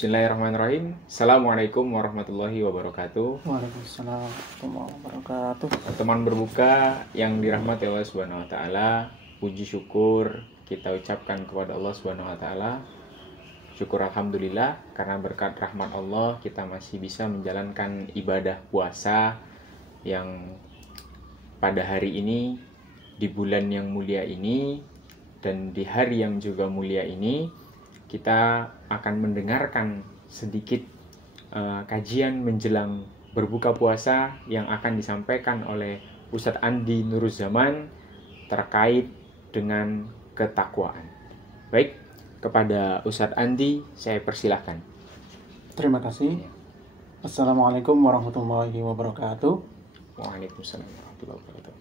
Bismillahirrahmanirrahim. Assalamualaikum warahmatullahi wabarakatuh. Waalaikumsalam warahmatullahi wabarakatuh. Teman berbuka yang dirahmati Allah Subhanahu wa taala, puji syukur kita ucapkan kepada Allah Subhanahu wa taala. Syukur alhamdulillah karena berkat rahmat Allah kita masih bisa menjalankan ibadah puasa yang pada hari ini, di bulan yang mulia ini, dan di hari yang juga mulia ini kita akan mendengarkan sedikit kajian menjelang berbuka puasa yang akan disampaikan oleh Ustadz Andi Nuruzzaman terkait dengan ketakwaan. Baik, kepada Ustadz Andi saya persilahkan. Terima kasih. Assalamualaikum warahmatullahi wabarakatuh. Waalaikumsalam warahmatullahi wabarakatuh.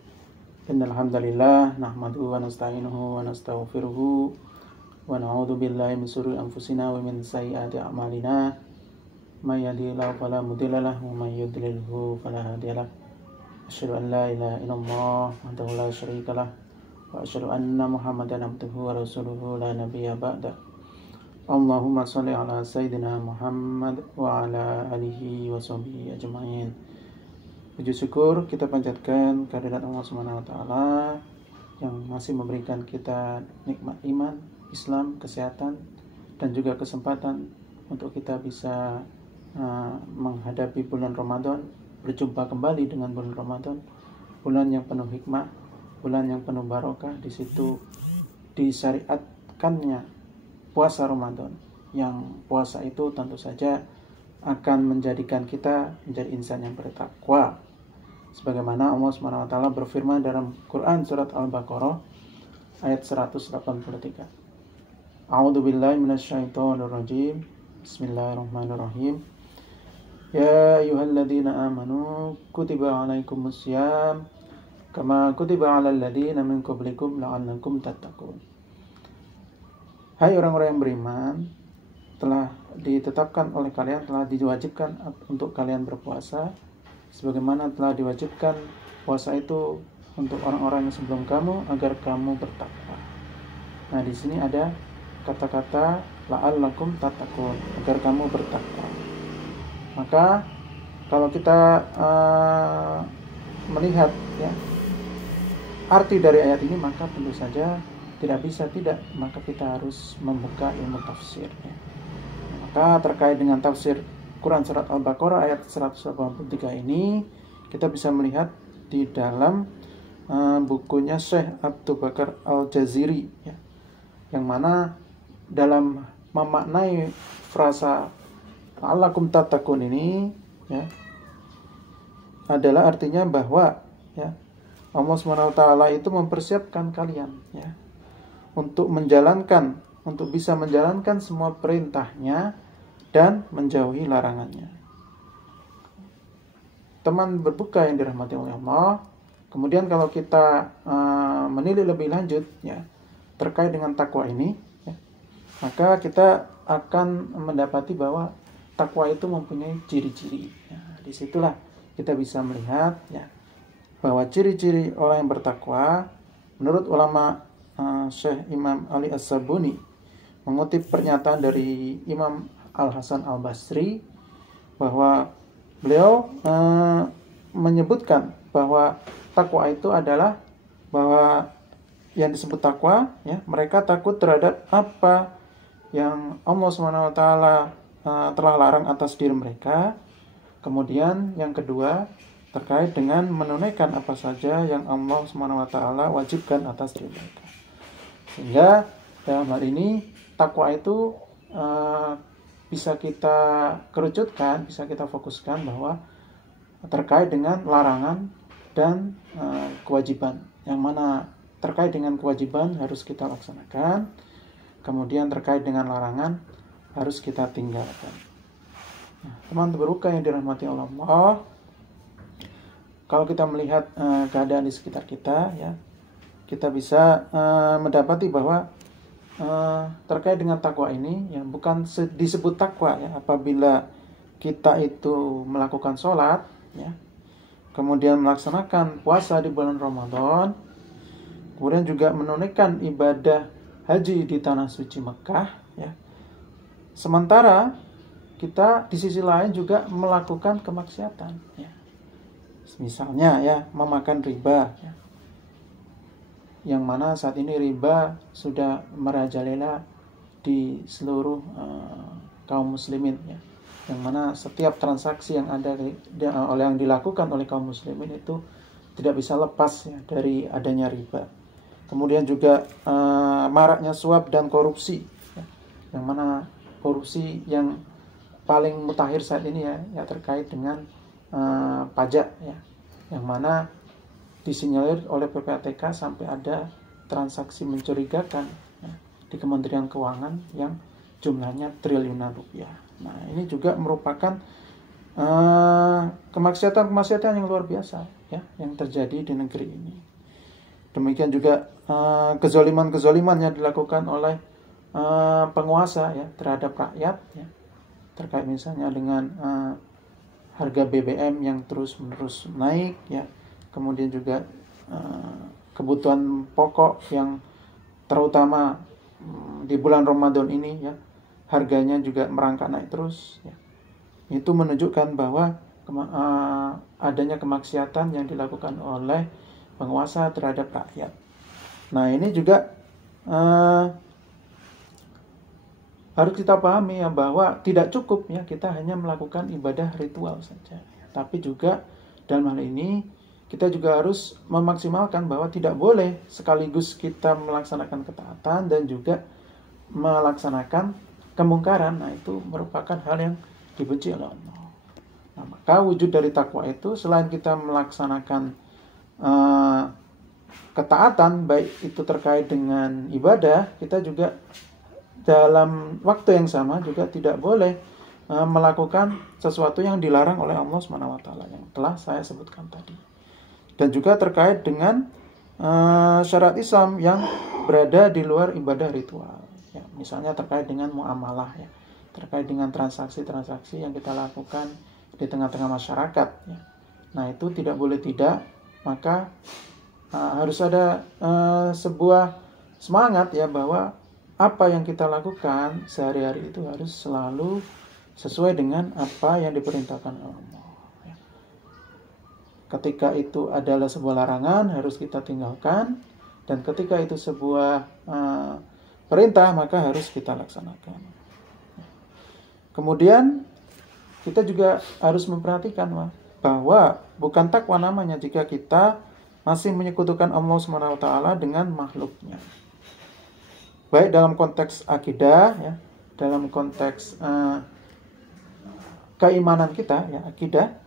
Innal hamdalillah nahmaduhu wa nasta'inuhu wa nastaghfiruhu wa na'udzu billahi min shururi anfusina wa min sayyiati a'malina. May yahdihillahu fala mudilla lahu wa may yudlilhu fala hadiya lahu. Asyhadu an la ilaha illallah wahdahu la syarika lah wa asyhadu anna Muhammadan abduhu wa rasuluhu la nabiyya ba'da. Allahumma shalli ala sayyidina Muhammad wa ala alihi wa sahbihi ajma'in. Puji syukur kita panjatkan kehadirat Allah Subhanahu wa taala yang masih memberikan kita nikmat iman, Islam, kesehatan, dan juga kesempatan untuk kita bisa menghadapi bulan Ramadan, berjumpa kembali dengan bulan Ramadan, bulan yang penuh hikmah, bulan yang penuh barokah. Di situ disyariatkannya puasa Ramadan, yang puasa itu tentu saja akan menjadikan kita menjadi insan yang bertakwa. Sebagaimana Allah Subhanahu wa taala berfirman dalam Quran surat Al-Baqarah ayat 183. A'udzu billahi minasyaitonir rajim. Bismillahirrahmanirrahim. Ya ayyuhalladzina amanu kutiba 'alaikumussyam kama kutiba 'alal ladzina min qablikum la'allakum tattaqun. Hai orang-orang yang beriman, telah ditetapkan oleh kalian, telah diwajibkan untuk kalian berpuasa sebagaimana telah diwajibkan puasa itu untuk orang-orang yang sebelum kamu agar kamu bertakwa. Nah, di sini ada kata-kata la'allakum tattaqun, agar kamu bertakwa. Maka kalau kita melihat ya arti dari ayat ini, maka tentu saja tidak bisa tidak, maka kita harus membuka ilmu tafsir ya. Maka terkait dengan tafsir Quran surat Al-Baqarah ayat 183 ini, kita bisa melihat di dalam bukunya Syekh Abdul Bakar Al-Jaziri ya, yang mana dalam memaknai frasa la'allakum tattaqun ini ya, adalah artinya bahwa ya Allah Subhanahu wa taala itu mempersiapkan kalian ya untuk bisa menjalankan semua perintahnya dan menjauhi larangannya. Teman berbuka yang dirahmati oleh Allah, kemudian kalau kita menilik lebih lanjut ya terkait dengan takwa ini ya, maka kita akan mendapati bahwa takwa itu mempunyai ciri-ciri ya. Disitulah kita bisa melihat ya bahwa ciri-ciri orang yang bertakwa menurut ulama Syekh Imam Ali As-Sabuni mengutip pernyataan dari Imam Al-Hasan Al-Basri bahwa beliau menyebutkan bahwa takwa itu adalah bahwa yang disebut takwa ya, mereka takut terhadap apa yang Allah Subhanahu wa taala telah larang atas diri mereka. Kemudian yang kedua terkait dengan menunaikan apa saja yang Allah Subhanahu wa taala wajibkan atas diri mereka. Sehingga dalam hal ini takwa itu bisa kita kerucutkan, bisa kita fokuskan bahwa terkait dengan larangan dan kewajiban. Yang mana terkait dengan kewajiban harus kita laksanakan, kemudian terkait dengan larangan harus kita tinggalkan. Nah, teman berbuka yang dirahmati Allah, kalau kita melihat keadaan di sekitar kita ya, kita bisa mendapati bahwa terkait dengan takwa ini yang bukan disebut takwa ya apabila kita itu melakukan sholat ya, kemudian melaksanakan puasa di bulan Ramadan, kemudian juga menunaikan ibadah haji di tanah suci Mekah ya. Sementara kita di sisi lain juga melakukan kemaksiatan, ya. Misalnya ya, memakan riba, ya. Yang mana saat ini riba sudah merajalela di seluruh kaum muslimin, ya. Yang mana setiap transaksi yang ada yang dilakukan oleh kaum muslimin itu tidak bisa lepas, ya, dari adanya riba. Kemudian juga maraknya suap dan korupsi, ya. Yang mana korupsi yang paling mutakhir saat ini ya terkait dengan pajak, ya. Yang mana disinyalir oleh PPATK sampai ada transaksi mencurigakan, ya, di Kementerian Keuangan yang jumlahnya triliunan rupiah. Nah, ini juga merupakan kemaksiatan yang luar biasa, ya, yang terjadi di negeri ini. Demikian juga kezaliman yang dilakukan oleh penguasa, ya, terhadap rakyat, ya, terkait misalnya dengan harga BBM yang terus-menerus naik, ya. Kemudian juga kebutuhan pokok yang terutama di bulan Ramadan ini, ya, harganya juga merangkak naik terus, ya. Itu menunjukkan bahwa adanya kemaksiatan yang dilakukan oleh penguasa terhadap rakyat. Nah, ini juga harus kita pahami, ya, bahwa tidak cukup, ya, kita hanya melakukan ibadah ritual saja, ya. Tapi juga dalam hal ini kita juga harus memaksimalkan bahwa tidak boleh sekaligus kita melaksanakan ketaatan dan juga melaksanakan kemungkaran. Nah, itu merupakan hal yang dibenci oleh Allah. Nah, maka wujud dari takwa itu selain kita melaksanakan ketaatan, baik itu terkait dengan ibadah, kita juga dalam waktu yang sama juga tidak boleh melakukan sesuatu yang dilarang oleh Allah SWT yang telah saya sebutkan tadi. Dan juga terkait dengan syarat Islam yang berada di luar ibadah ritual, ya. Misalnya terkait dengan muamalah, ya, terkait dengan transaksi-transaksi yang kita lakukan di tengah-tengah masyarakat, ya. Nah, itu tidak boleh tidak, maka harus ada sebuah semangat, ya, bahwa apa yang kita lakukan sehari-hari itu harus selalu sesuai dengan apa yang diperintahkan Allah. Ketika itu adalah sebuah larangan, harus kita tinggalkan. Dan ketika itu sebuah perintah, maka harus kita laksanakan. Kemudian kita juga harus memperhatikan bahwa bukan takwa namanya jika kita masih menyekutukan Allah SWT dengan makhluknya. Baik dalam konteks akidah, ya, dalam konteks keimanan kita, ya, akidah,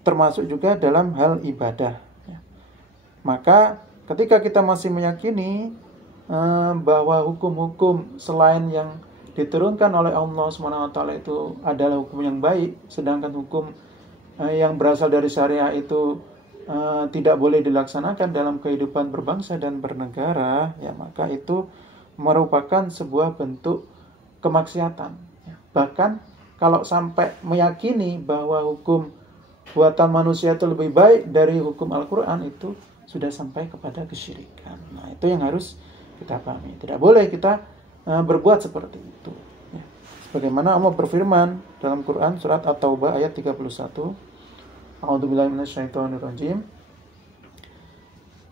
termasuk juga dalam hal ibadah, ya. Maka ketika kita masih meyakini bahwa hukum-hukum selain yang diturunkan oleh Allah SWT itu adalah hukum yang baik, sedangkan hukum yang berasal dari syariah itu tidak boleh dilaksanakan dalam kehidupan berbangsa dan bernegara, ya, maka itu merupakan sebuah bentuk kemaksiatan, ya. Bahkan kalau sampai meyakini bahwa hukum buatan manusia itu lebih baik dari hukum Al-Quran, itu sudah sampai kepada kesyirikan. Nah, itu yang harus kita pahami. Tidak boleh kita berbuat seperti itu, ya. Sebagaimana Allah berfirman dalam Quran surat At-Taubah ayat 31. A'udzubillahi minasyaitonirrajim.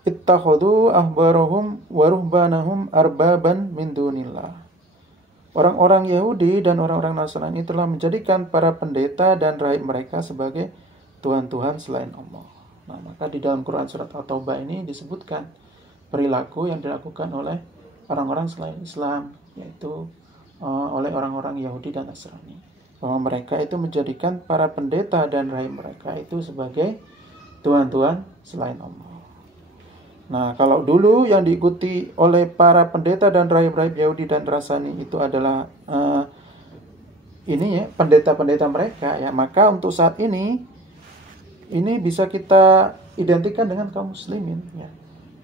Ittakhadhu ahbarahum wa ruhbanahum arbaban min dunillah. Orang-orang Yahudi dan orang-orang Nasrani telah menjadikan para pendeta dan rahib mereka sebagai Tuhan-Tuhan selain Allah. Nah, maka di dalam Quran surat At-Taubah ini disebutkan perilaku yang dilakukan oleh orang-orang selain Islam, yaitu oleh orang-orang Yahudi dan Nasrani, bahwa mereka itu menjadikan para pendeta dan rahib mereka itu sebagai Tuhan-Tuhan selain Allah. Nah, kalau dulu yang diikuti oleh para pendeta dan rahib-rahib Yahudi dan Nasrani itu adalah pendeta-pendeta mereka, ya, maka untuk saat ini bisa kita identikan dengan kaum muslimin, ya,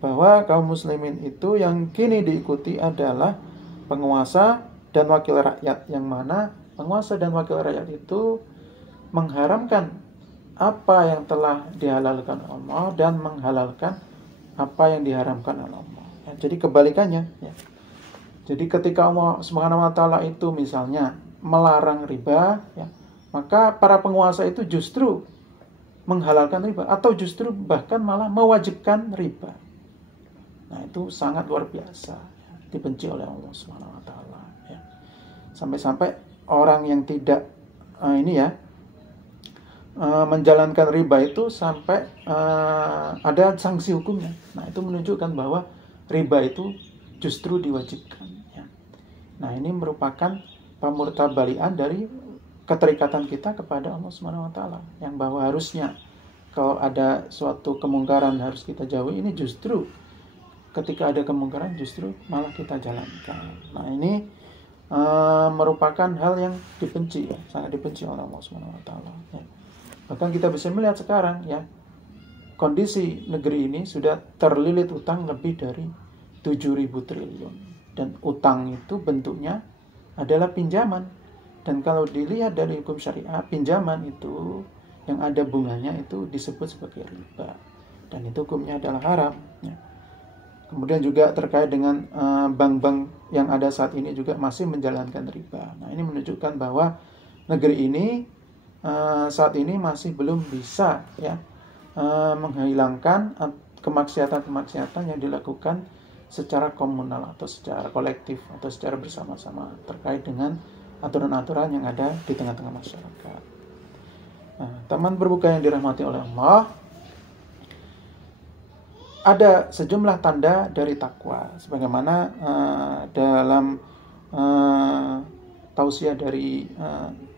bahwa kaum muslimin itu yang kini diikuti adalah penguasa dan wakil rakyat, yang mana penguasa dan wakil rakyat itu mengharamkan apa yang telah dihalalkan Allah dan menghalalkan apa yang diharamkan oleh Allah, ya. Jadi kebalikannya, ya. Jadi ketika Allah Subhanahu wa taala itu misalnya melarang riba, ya, maka para penguasa itu justru menghalalkan riba atau justru bahkan malah mewajibkan riba. Nah, itu sangat luar biasa, ya, dibenci oleh Allah Subhanahu wa taala, ya. Sampai-sampai orang yang tidak menjalankan riba itu sampai ada sanksi hukumnya. Nah, itu menunjukkan bahwa riba itu justru diwajibkan, ya. Nah, ini merupakan pemurtabalian dari keterikatan kita kepada Allah Subhanahu wa taala, yang bahwa harusnya kalau ada suatu kemungkaran harus kita jauhi, ini justru ketika ada kemungkaran justru malah kita jalankan. Nah, ini merupakan hal yang dibenci, ya, sangat dibenci oleh Allah Subhanahu wa taala, ya. Bahkan kita bisa melihat sekarang, ya, kondisi negeri ini sudah terlilit utang lebih dari 7.000 triliun, dan utang itu bentuknya adalah pinjaman. Dan kalau dilihat dari hukum syariah, pinjaman itu yang ada bunganya itu disebut sebagai riba, dan itu hukumnya adalah haram, ya. Kemudian juga terkait dengan bank-bank yang ada saat ini juga masih menjalankan riba. Nah, ini menunjukkan bahwa negeri ini saat ini masih belum bisa, ya, menghilangkan kemaksiatan-kemaksiatan yang dilakukan secara komunal atau secara kolektif atau secara bersama-sama terkait dengan aturan-aturan yang ada di tengah-tengah masyarakat. Nah, teman berbuka yang dirahmati oleh Allah, ada sejumlah tanda dari takwa, sebagaimana dalam tausiah dari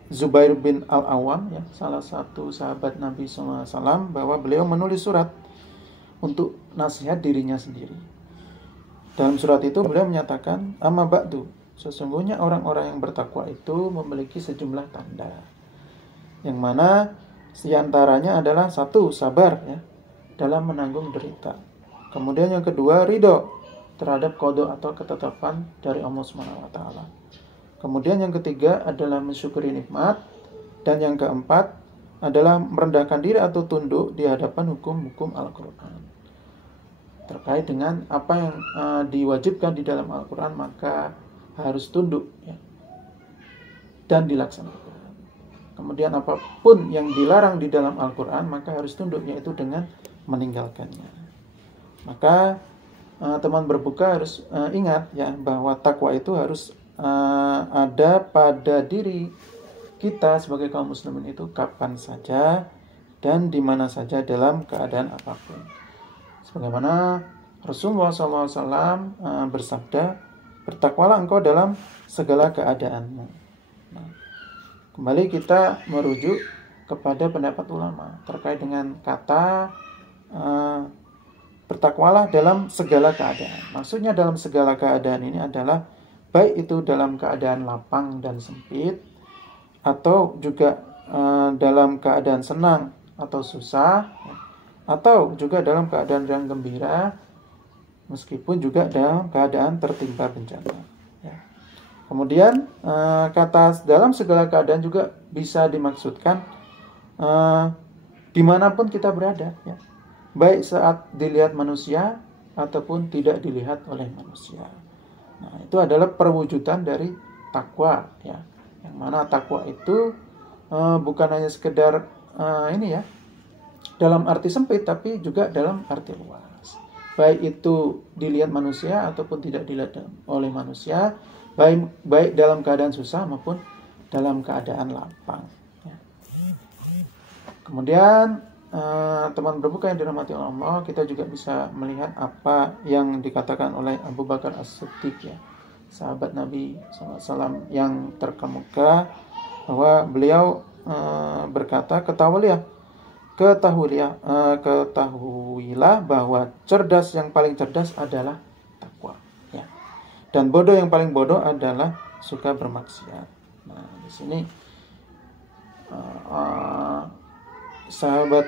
Zubair bin Al-Awwam, ya, salah satu sahabat Nabi SAW, bahwa beliau menulis surat untuk nasihat dirinya sendiri. Dalam surat itu beliau menyatakan, amma ba'du, sesungguhnya orang-orang yang bertakwa itu memiliki sejumlah tanda, yang mana diantaranya adalah satu, sabar, ya, dalam menanggung derita. Kemudian yang kedua, ridho terhadap qada atau ketetapan dari Allah Subhanahu wa taala. Kemudian yang ketiga adalah mensyukuri nikmat, dan yang keempat adalah merendahkan diri atau tunduk di hadapan hukum-hukum Al-Qur'an. Terkait dengan apa yang diwajibkan di dalam Al-Qur'an, maka harus tunduk, ya, dan dilaksanakan. Kemudian apapun yang dilarang di dalam Al-Quran, maka harus tunduk, yaitu dengan meninggalkannya. Maka teman berbuka harus ingat, ya, bahwa takwa itu harus ada pada diri kita sebagai kaum muslimin itu kapan saja dan di mana saja dalam keadaan apapun. Sebagaimana Rasulullah SAW bersabda, bertakwalah engkau dalam segala keadaanmu. Nah, kembali kita merujuk kepada pendapat ulama terkait dengan kata bertakwalah dalam segala keadaan. Maksudnya dalam segala keadaan ini adalah baik itu dalam keadaan lapang dan sempit, atau juga dalam keadaan senang atau susah, atau juga dalam keadaan yang gembira, meskipun juga dalam keadaan tertimpa bencana, ya. Kemudian kata dalam segala keadaan juga bisa dimaksudkan dimanapun kita berada, ya, baik saat dilihat manusia ataupun tidak dilihat oleh manusia. Nah, itu adalah perwujudan dari takwa, ya, yang mana takwa itu bukan hanya sekedar dalam arti sempit, tapi juga dalam arti luas. Baik itu dilihat manusia ataupun tidak dilihat oleh manusia, baik dalam keadaan susah maupun dalam keadaan lapang, ya. Kemudian teman berbuka yang dirahmati Allah, kita juga bisa melihat apa yang dikatakan oleh Abu Bakar As-Siddiq, ya, sahabat Nabi SAW yang terkemuka, bahwa beliau berkata, ketahuilah bahwa cerdas yang paling cerdas adalah takwa, ya, dan bodoh yang paling bodoh adalah suka bermaksiat. Nah, di sini sahabat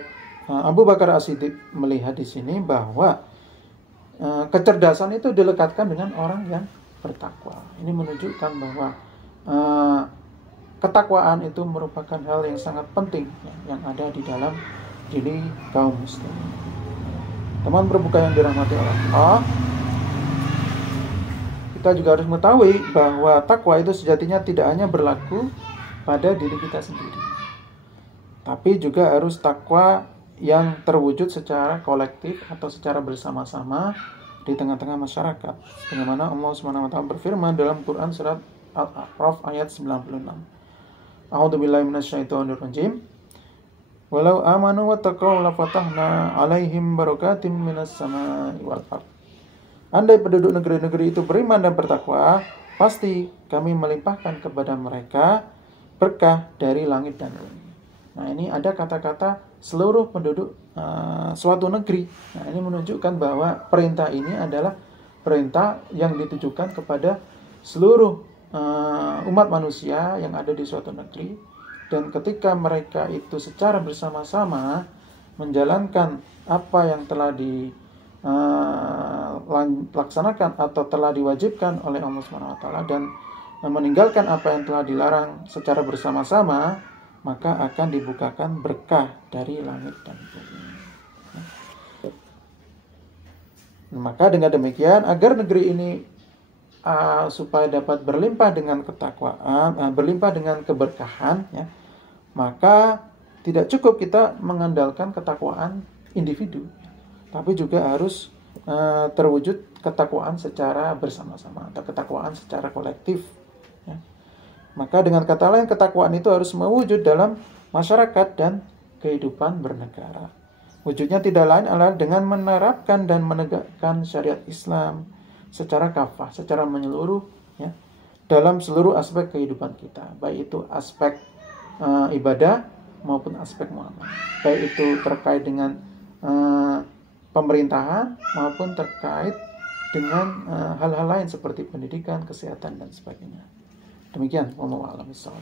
Abu Bakar As-Siddiq melihat di sini bahwa kecerdasan itu dilekatkan dengan orang yang bertakwa. Ini menunjukkan bahwa ketakwaan itu merupakan hal yang sangat penting, ya, yang ada di dalam diri kaum muslimin. Teman berbuka yang dirahmati Allah, kita juga harus mengetahui bahwa takwa itu sejatinya tidak hanya berlaku pada diri kita sendiri, tapi juga harus takwa yang terwujud secara kolektif atau secara bersama-sama di tengah-tengah masyarakat. Bagaimana Allah Subhanahu wa taala berfirman dalam Quran surat Al-A'raf ayat 96. A'udzubillahi minasyaitonirrajim. Walau amanu wattaqau lafatahna 'alaihim barakatim minas samai wal ardh. Andai penduduk negeri-negeri itu beriman dan bertakwa, pasti kami melimpahkan kepada mereka berkah dari langit dan bumi. Nah, ini ada kata-kata seluruh penduduk suatu negeri. Nah, ini menunjukkan bahwa perintah ini adalah perintah yang ditujukan kepada seluruh umat manusia yang ada di suatu negeri. Dan ketika mereka itu secara bersama-sama menjalankan apa yang telah dilaksanakan atau telah diwajibkan oleh Allah Subhanahu wa taala dan meninggalkan apa yang telah dilarang secara bersama-sama, maka akan dibukakan berkah dari langit dan bumi. Maka dengan demikian, agar negeri ini supaya dapat berlimpah dengan ketakwaan, berlimpah dengan keberkahan, ya, maka tidak cukup kita mengandalkan ketakwaan individu, tapi juga harus terwujud ketakwaan secara bersama-sama atau ketakwaan secara kolektif. Ya. Maka dengan kata lain, ketakwaan itu harus mewujud dalam masyarakat dan kehidupan bernegara. Wujudnya tidak lain adalah dengan menerapkan dan menegakkan syariat Islam secara kafah, secara menyeluruh, ya, dalam seluruh aspek kehidupan kita, baik itu aspek ibadah maupun aspek muamalah, baik itu terkait dengan pemerintahan maupun terkait dengan hal-hal lain seperti pendidikan, kesehatan dan sebagainya. Demikian, wallahu a'lam bishawab.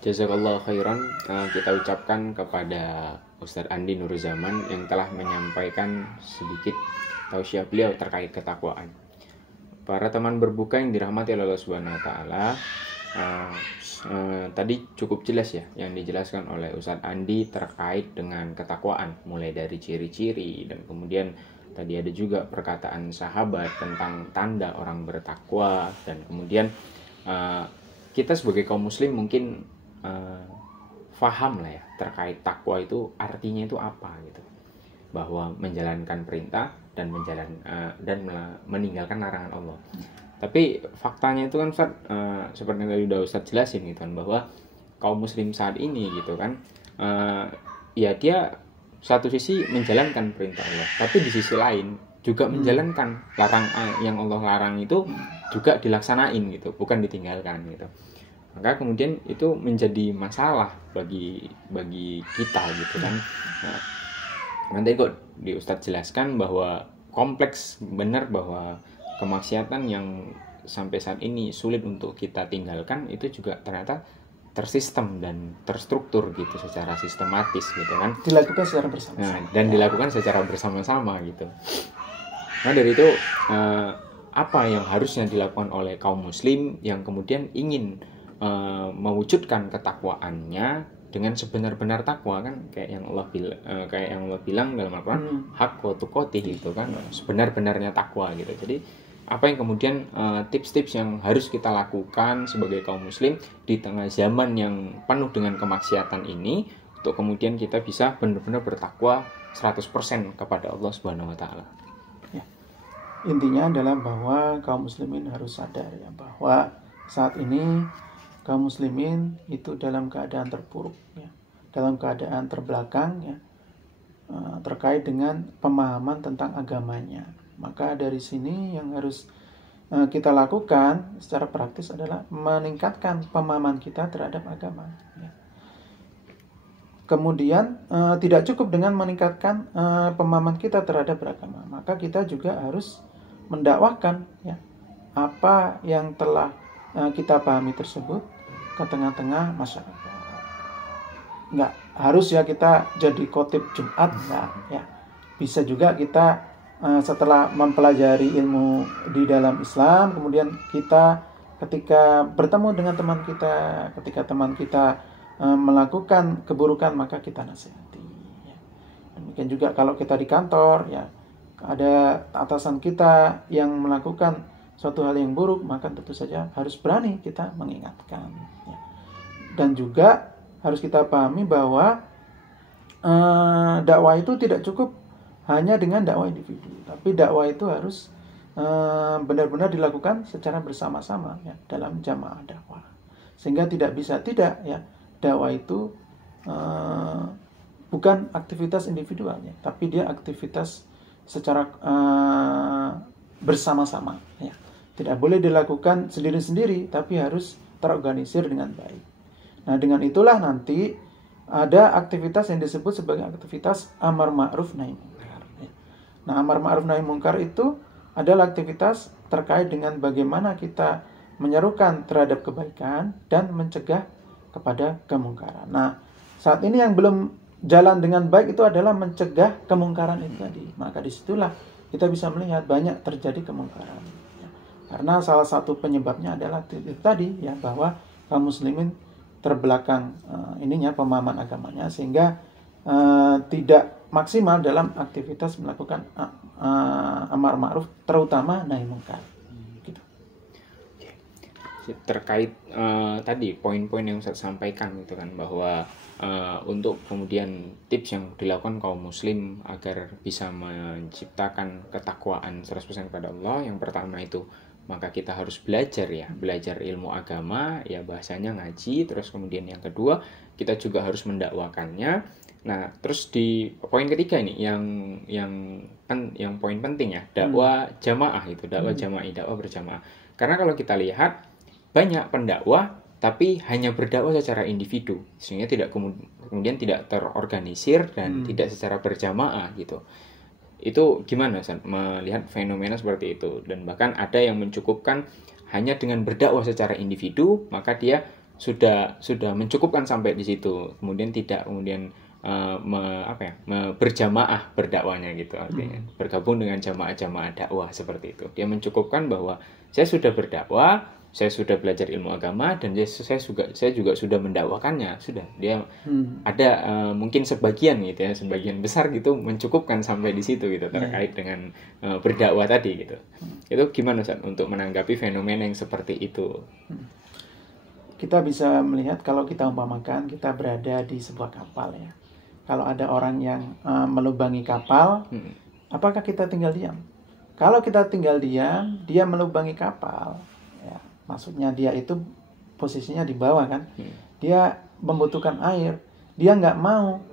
Jazakallahu khairan. Kita ucapkan kepada Ustadz Andi Nurzaman yang telah menyampaikan sedikit tausiah beliau terkait ketakwaan. Para teman berbuka yang dirahmati Allah Subhanahu wa taala, tadi cukup jelas ya yang dijelaskan oleh Ustadz Andi terkait dengan ketakwaan, mulai dari ciri-ciri, dan kemudian tadi ada juga perkataan sahabat tentang tanda orang bertakwa, dan kemudian kita sebagai kaum muslim mungkin faham lah ya terkait takwa itu artinya itu apa gitu, bahwa menjalankan perintah dan meninggalkan larangan Allah. Tapi faktanya itu kan Ustaz, seperti yang tadi udah Ustaz jelasin gitu kan, bahwa kaum muslim saat ini gitu kan, ya dia satu sisi menjalankan perintah Allah, tapi di sisi lain juga menjalankan yang Allah larang itu juga dilaksanain gitu, bukan ditinggalkan gitu. Maka kemudian itu menjadi masalah bagi kita gitu kan. Nah, nanti kok di Ustadz jelaskan bahwa kompleks benar, bahwa kemaksiatan yang sampai saat ini sulit untuk kita tinggalkan itu juga ternyata tersistem dan terstruktur gitu secara sistematis gitu kan. Dilakukan secara bersama-sama. Nah, dan dilakukan secara bersama-sama gitu. Nah, dari itu apa yang harusnya dilakukan oleh kaum muslim yang kemudian ingin mewujudkan ketakwaannya dengan sebenar-benar takwa, kan kayak yang Allah bilang dalam Al-Qur'an, haqqa tuqatih gitu kan, sebenar-benarnya takwa gitu. Jadi apa yang kemudian tips-tips yang harus kita lakukan sebagai kaum muslim di tengah zaman yang penuh dengan kemaksiatan ini untuk kemudian kita bisa benar-benar bertakwa 100% kepada Allah Subhanahu wa taala. Ya. Intinya adalah bahwa kaum muslimin harus sadar ya bahwa saat ini kaum muslimin itu dalam keadaan terpuruk ya, dalam keadaan terbelakang ya, terkait dengan pemahaman tentang agamanya. Maka dari sini yang harus kita lakukan secara praktis adalah meningkatkan pemahaman kita terhadap agama ya. Kemudian tidak cukup dengan meningkatkan pemahaman kita terhadap beragama, maka kita juga harus mendakwahkan ya apa yang telah kita pahami tersebut ke tengah-tengah masyarakat. Nggak harus ya kita jadi khotib Jumat, enggak ya. Bisa juga kita setelah mempelajari ilmu di dalam Islam, kemudian kita ketika bertemu dengan teman kita, ketika teman kita melakukan keburukan, maka kita nasihati ya. Demikian juga kalau kita di kantor ya, ada atasan kita yang melakukan suatu hal yang buruk, maka tentu saja harus berani kita mengingatkan. Ya. Dan juga harus kita pahami bahwa dakwah itu tidak cukup hanya dengan dakwah individu, tapi dakwah itu harus benar-benar dilakukan secara bersama-sama ya, dalam jamaah dakwah. Sehingga tidak bisa tidak ya, dakwah itu bukan aktivitas individualnya, tapi dia aktivitas secara bersama-sama ya. Tidak boleh dilakukan sendiri-sendiri, tapi harus terorganisir dengan baik. Nah, dengan itulah nanti ada aktivitas yang disebut sebagai aktivitas amar ma'ruf nahi munkar. Nah, amar ma'ruf nahi munkar itu adalah aktivitas terkait dengan bagaimana kita menyerukan terhadap kebaikan dan mencegah kepada kemungkaran. Nah, saat ini yang belum jalan dengan baik itu adalah mencegah kemungkaran itu tadi. Maka disitulah kita bisa melihat banyak terjadi kemungkaran. Karena salah satu penyebabnya adalah itu tadi ya, bahwa kaum muslimin terbelakang pemahaman agamanya, sehingga tidak maksimal dalam aktivitas melakukan amar ma'ruf, terutama nahi munkar. Gitu. Terkait tadi poin-poin yang saya sampaikan gitu kan, bahwa untuk kemudian tips yang dilakukan kaum muslim agar bisa menciptakan ketakwaan 100% kepada Allah, yang pertama itu maka kita harus belajar ilmu agama ya, bahasanya ngaji. Terus kemudian yang kedua, kita juga harus mendakwakannya. Nah, terus di poin ketiga ini yang poin penting ya, dakwah jamaah itu, dakwah jamaah, dakwah berjamaah. Karena kalau kita lihat banyak pendakwah tapi hanya berdakwah secara individu, sehingga kemudian tidak terorganisir dan tidak secara berjamaah gitu. Itu gimana San, melihat fenomena seperti itu? Dan bahkan ada yang mencukupkan hanya dengan berdakwah secara individu, maka dia sudah mencukupkan sampai di situ. Kemudian tidak berjamaah berdakwanya gitu, artinya bergabung dengan jamaah-jamaah dakwah seperti itu. Dia mencukupkan bahwa saya sudah berdakwah, saya sudah belajar ilmu agama, dan saya juga sudah mendakwakannya. Sudah, dia ada mungkin sebagian gitu ya, sebagian besar gitu mencukupkan sampai di situ gitu, terkait dengan berdakwah tadi gitu. Itu gimana San untuk menanggapi fenomena yang seperti itu? Kita bisa melihat kalau kita umpamakan kita berada di sebuah kapal ya. Kalau ada orang yang melubangi kapal, apakah kita tinggal diam? Kalau kita tinggal diam, dia melubangi kapal, ya, maksudnya dia itu posisinya di bawah kan, dia membutuhkan air, dia nggak mau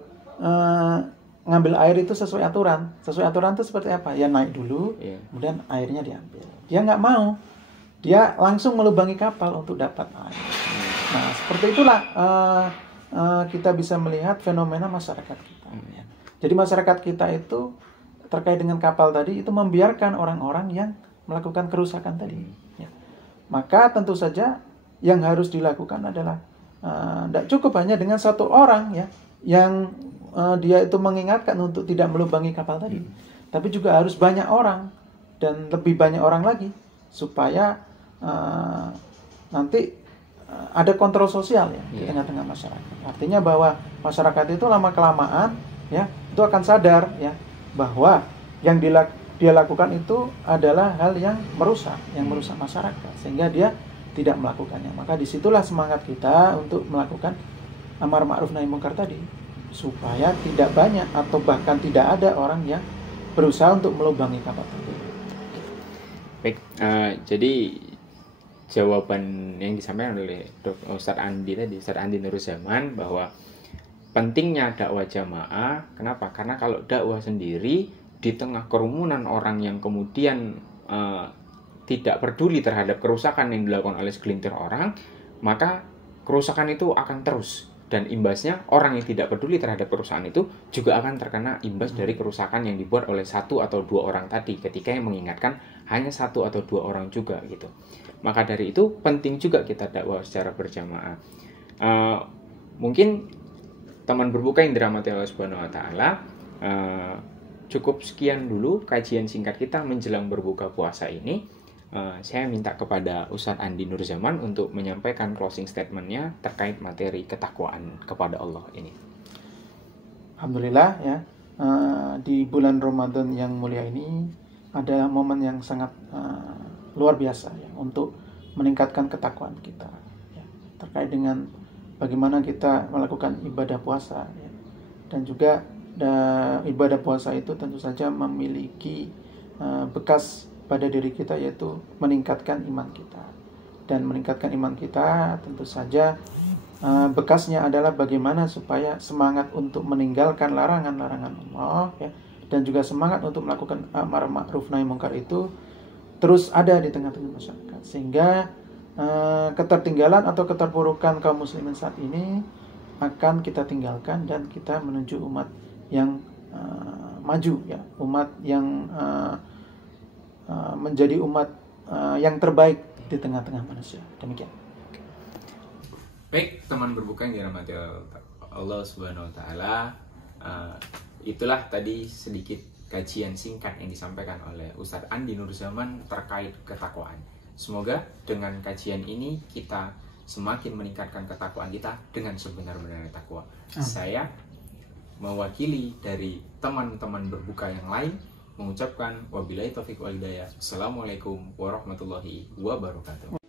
ngambil air itu sesuai aturan. Sesuai aturan itu seperti apa? Ya naik dulu, kemudian airnya diambil. Dia nggak mau, dia langsung melubangi kapal untuk dapat air. Nah, seperti itulah kita bisa melihat fenomena masyarakat kita. Ya. Jadi masyarakat kita itu terkait dengan kapal tadi itu membiarkan orang-orang yang melakukan kerusakan tadi. Ya. Maka tentu saja yang harus dilakukan adalah tidak cukup hanya dengan satu orang ya, yang dia itu mengingatkan untuk tidak melubangi kapal tadi, tapi juga harus banyak orang dan lebih banyak orang lagi supaya nanti ada kontrol sosial ya di tengah-tengah masyarakat. Artinya bahwa masyarakat itu lama-kelamaan ya itu akan sadar ya bahwa yang dia lakukan itu adalah hal yang merusak masyarakat, sehingga dia tidak melakukannya. Maka disitulah semangat kita untuk melakukan amar ma'ruf nahi munkar tadi, supaya tidak banyak atau bahkan tidak ada orang yang berusaha untuk melubangi kapal tadi. Baik, jadi jawaban yang disampaikan oleh Ustadz Andi Nuruzzaman bahwa pentingnya dakwah jamaah. Kenapa? Karena kalau dakwah sendiri di tengah kerumunan orang yang kemudian tidak peduli terhadap kerusakan yang dilakukan oleh segelintir orang, maka kerusakan itu akan terus, dan imbasnya orang yang tidak peduli terhadap kerusakan itu juga akan terkena imbas dari kerusakan yang dibuat oleh satu atau dua orang tadi, ketika yang mengingatkan hanya satu atau dua orang juga gitu. Maka dari itu penting juga kita dakwah secara berjamaah. Mungkin teman berbuka yang dirahmati Allah Subhanahu wa taala, cukup sekian dulu kajian singkat kita menjelang berbuka puasa ini. Saya minta kepada Ustadz Andi Nuruzzaman untuk menyampaikan closing statement-nya terkait materi ketakwaan kepada Allah ini. Alhamdulillah ya, di bulan Ramadan yang mulia ini ada momen yang sangat luar biasa ya untuk meningkatkan ketakwaan kita ya, terkait dengan bagaimana kita melakukan ibadah puasa ya. Dan juga ibadah puasa itu tentu saja memiliki bekas pada diri kita, yaitu meningkatkan iman kita. Dan meningkatkan iman kita tentu saja bekasnya adalah bagaimana supaya semangat untuk meninggalkan larangan-larangan Allah ya, dan juga semangat untuk melakukan amar ma'ruf nahi munkar itu terus ada di tengah-tengah masyarakat, sehingga ketertinggalan atau keterpurukan kaum muslimin saat ini akan kita tinggalkan dan kita menuju umat yang maju ya, umat yang menjadi umat yang terbaik di tengah-tengah manusia. Demikian. Baik, teman berbuka yang dirahmati Allah Subhanahu wa taala, itulah tadi sedikit kajian singkat yang disampaikan oleh Ustadz Andi Nur Zaman terkait ketakwaan. Semoga dengan kajian ini kita semakin meningkatkan ketakwaan kita dengan sebenar-benarnya takwa. Saya mewakili dari teman-teman berbuka yang lain mengucapkan wabillahi taufiq wal hidayah. Assalamualaikum warahmatullahi wabarakatuh.